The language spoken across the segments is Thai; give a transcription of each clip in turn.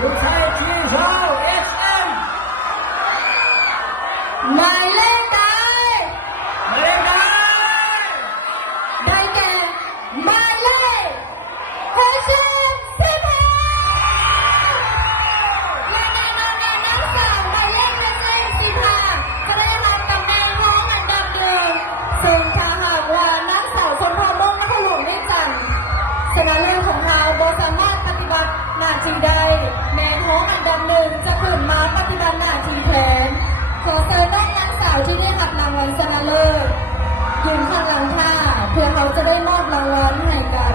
ผู้ชายทีมเรา SM หมายเลขใด ไม่ได้ ได้แก่หมายเลข65และแน่นอนนักสาวหมายเลข15จะได้รับตำแหน่งของอันดับหนึ่งซึ่งถ้าหากว่านักสาวชนพมงนักหลวงได้จังชนะเลิศของเราบ่สามารถปฏิบัติหน้าที่ใดแม่ของอันดับหนึ่งจะขึ้นมาปฏิบัติหน้าที่แทนขอเชิญน้องนางสาวที่ได้รับรางวัลชนะเลิศยืนข้างหลังค่ะเพื่อเขาจะได้มอบรางวัลให้กับ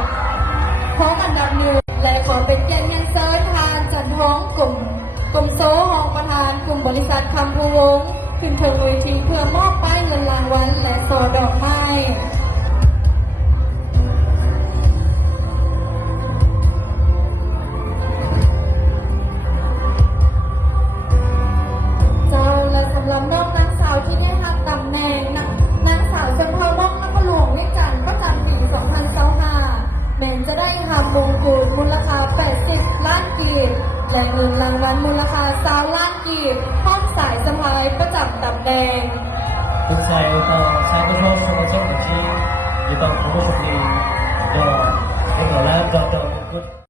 ของอันดับหนึ่งและขอเป็นเกียรติยังเซิร์ทานจันท้องกลุ่มโซ่หองประธานกลุ่มบริษัทคำพูวงศ์ขึ้นเทิงเวทีเพื่อมอบป้ายเงินรางวัลและซอดอกไม้เจ้าและสำหรับน้องนางสาวที่ได้รับตำแหน่งนางสาวเชิงพมงนครหลวงวิจันทร์ประจำปี 2025แม้จะได้รับมงกุฎมูลค่า 80 ล้านกีบและเงินรางวัลมูลค่า 20 ล้านกีบพร้อมสายสะพายประจำตำแหน่ง ผู้ชายต่อชายผู้ชมสมาชิกของทีมอยู่ต่อผู้ชมทีมก็เป็นหัวหน้าต่อ